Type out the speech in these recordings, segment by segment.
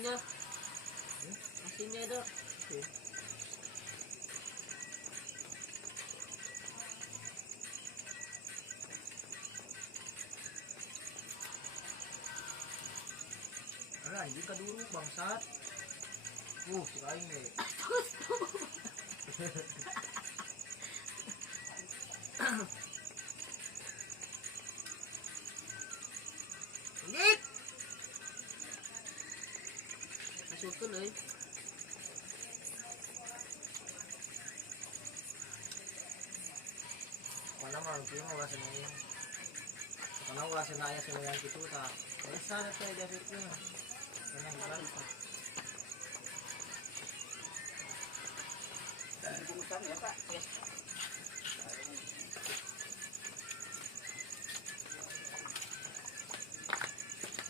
asinnya. Asinnya itu. Anjing kaduruk bangsat. Si aing we. Anjing. Masukkeun euy. Mana mah kieu mah ulah seneng. Karena ulah seneng aya senengan kitu tah. Biasa teh jasirkeun. Seneng banget. Bungkusan ya Pak. Yes.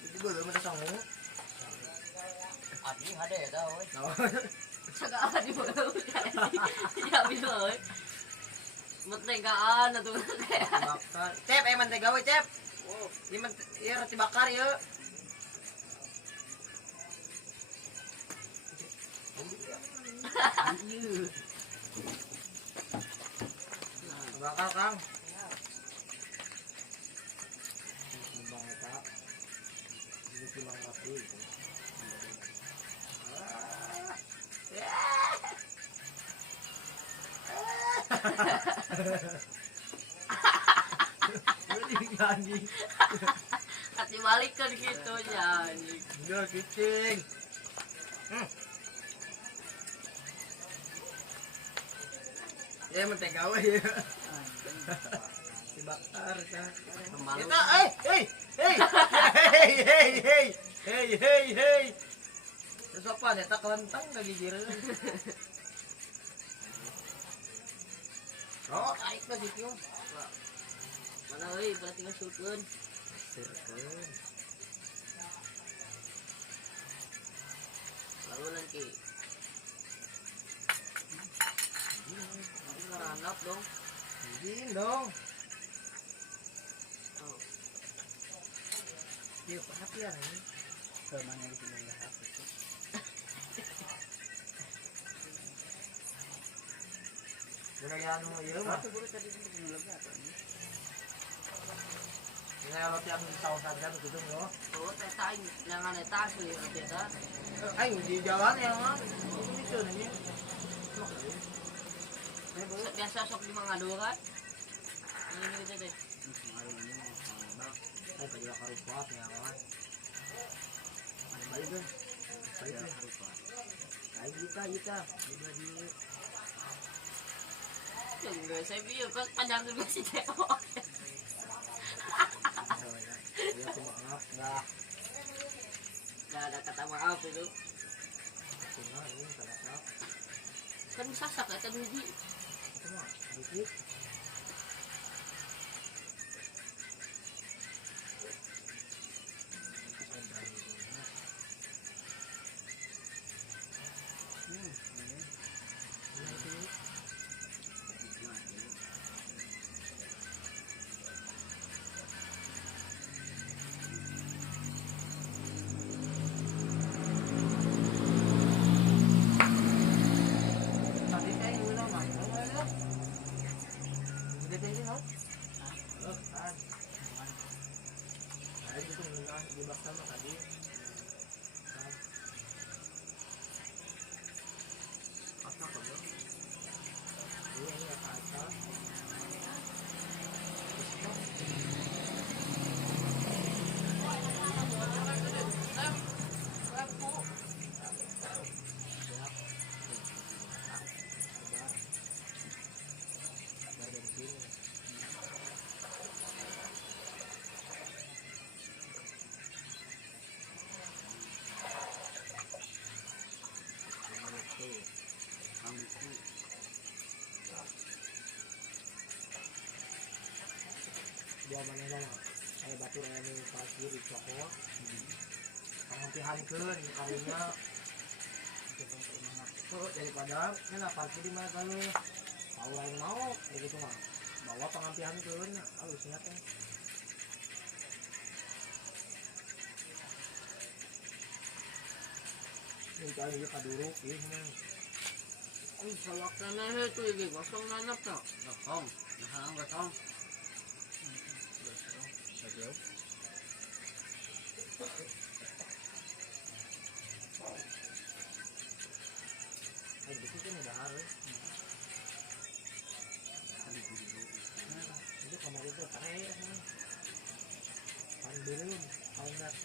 Itu gue belum ada sangu. Abdi hade dah we. Cagak apa di bawah ya bisa euy. Mentegaan atuh teh. Bakar. Cep mentega we cep. Oh, Ieu roti bakar yeuh. Anjir. Bakar Kang. Bang eta. Ini Bang Rapi. Anjing. Ati balikkan gitu nya anjing. Enggak kicing. Ya mentega we ya. Dibakar kan. Kembali. Kita hey. Sopan eta kelentang kagijireun. Oh, tarik ke situ. Mana euy berarti ngasupkeun. Sirkeun. Lalu nanti. Nanti ngeranap dong. Izin dong. Oh. Dia perhatian ini. kemana di sini ya HP. Gaya anu ieu mah. Guru tadi sempat ngelega apa ini? Gaya roti anu saus-sausan gitu yo. Oh, teh aing jangan eta asli beda. Aing di jalan ya mah. Itu bisa nih. Biasa sok di Mangadu kan. Ini gitu deh. Kemarin ini bang. Saya kerja kali kuat ya kawan. Baik deh. Baik deh. Baik kita. Di Enggak, saya biar kan panjang dulu sih Teo. dia cuma maaf dah. Enggak ada kata maaf itu. Cuma ini salah. Kan sasak kata biji. Itu mah dikit. Dia mana saya batur ini parkir di toko. Pengampihan karunya. Oh, daripada ini parkir di mana kalau tahu lain mau begitu mah. Bawa pengampihan halusnya teh. Ini kali dia kaduruk, ini. Ang salak na na ito, hindi gosong nanap na. Gosong. Nakang gosong. Sajaw. Ay, di ko kinadahar eh. Hindi ka marito, tayo. Ang bilin, ang nat.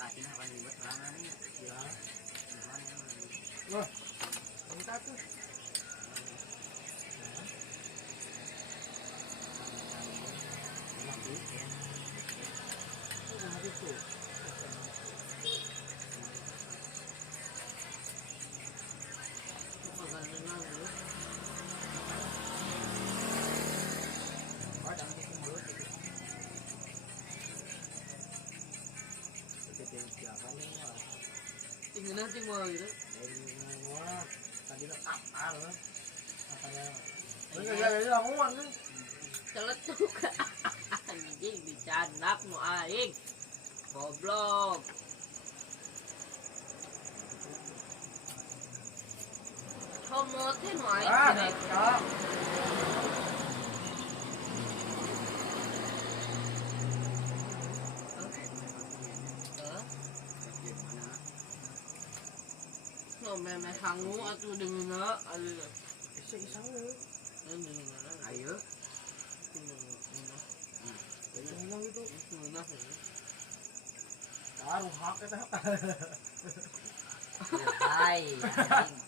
Atin na kanibot. Wala na rin. Ya. Naman yan. Wah, ang tato. Maganda na ano. Tingnan natin mga ito. Talato ka. Anjing, dicanak mo aing. Goblok. Kamote mo aing. Direkto. No, may hangu at udang na. Isa-isang Ano na. Ayo. lang ito. Ano. Parang hakit na. Ay.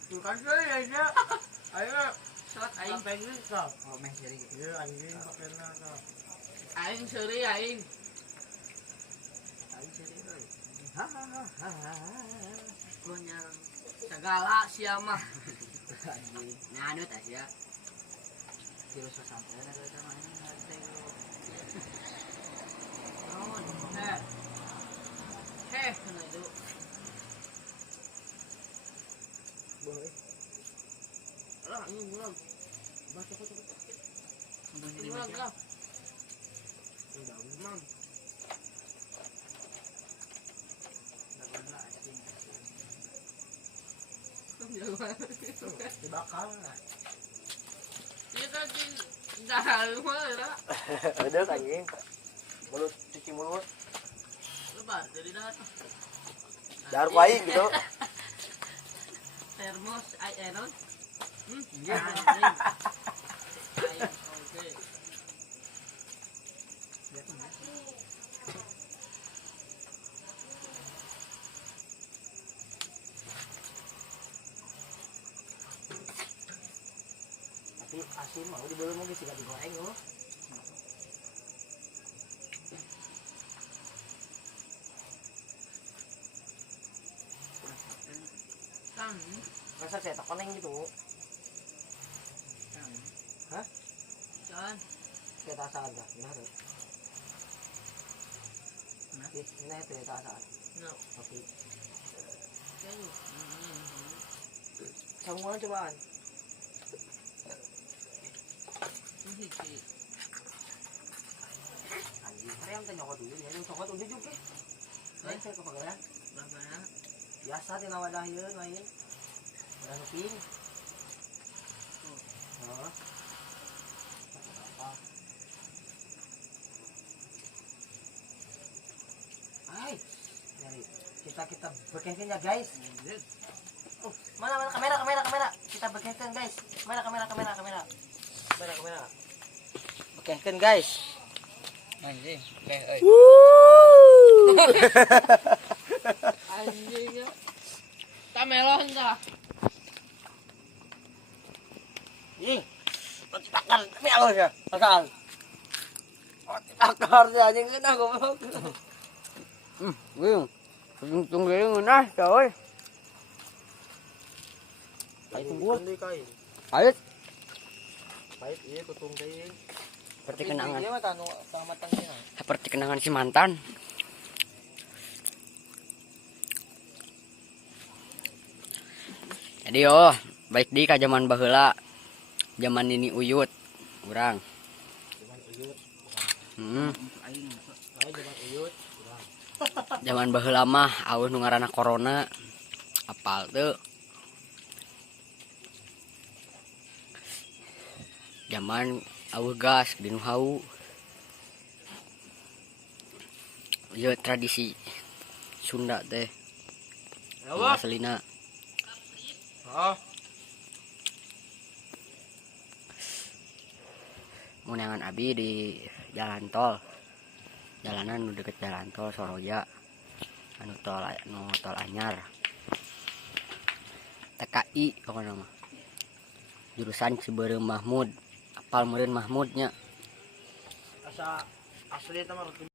Tukan ko yan niya. Ayun. Shot aing. Penguin ka. Oh, may siri. Iya, anjing pakai na ka. Aing sorry aing. Ay, siri ko eh. Ha ha ha ha ha. Konyang segala siya mah. Anjing. Nano ta siya. Kilo sa sampo na ito naman yung natin ko. Naon. Ano ito? Boy. Ala, ini bulag. Bato ko to. Bulag ka. Ang dami. Ma'am. Nagwala asin. Dibakar na. Kita din dahil mo na. Ada anjing. Mulut cuci mulut. Lepas dari data. Dar kuaing gitu. Termos ay enon. Iya. Oke. Tapi asin mah di bawah mungkin sih digoreng loh. Kan. Rasa cetak koneng gitu. Hah? Kan. Cetak asal enggak? Benar tuh. Ini itu cetak asal. No. Tapi Kan. semua cobaan. Ini sih. Anjing, hari yang tanya dulu ya, yang cokot udah juga. Lain saya kepagalan. Berapa ya? Biasa di nawadah ieu lain. Udah nuping. Oh. Apa? Hai. Jadi kita berkengken ya guys. Oh, mana kamera. Kita berkengken guys. Kamera. Berkengken guys. Anjing. Oke, oi. Anjing ya. Tamelon dah. Ih, takar, tapi alus ya, asal. Takar dia anjing kena goblok. Wih. Tunggu nah, coy. Pahit tunggu. Ayut. Pahit iya tutung teuing. Seperti kenangan. Dia mah tanu tamatang dia. Seperti kenangan si mantan. Jadi balik di ka zaman baheula. Zaman ini uyut urang. Zaman uyut. Aing Zaman uyut. zaman baheula mah aweuh nu ngaranna corona. Apal teu. Zaman aweuh gas di nu hau. Ieu tradisi Sunda teh. Aslina. Oh. Munangan abi di jalan tol. Jalanan nu deket jalan tol Soroja. Anu tol anyar. TKI pokona mah. Jurusan Ciberem Mahmud. Apal meureun Mahmudnya. Asa asli eta mah roti.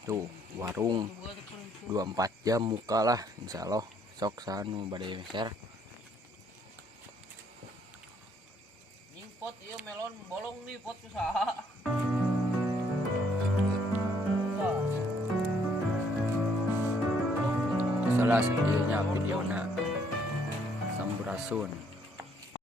Tuh, warung 24 jam muka lah, insyaallah. Sok sanu bade share. Ning pot ieu melon bolong nih pot kusaha. Salah videonya videona Sampurasun.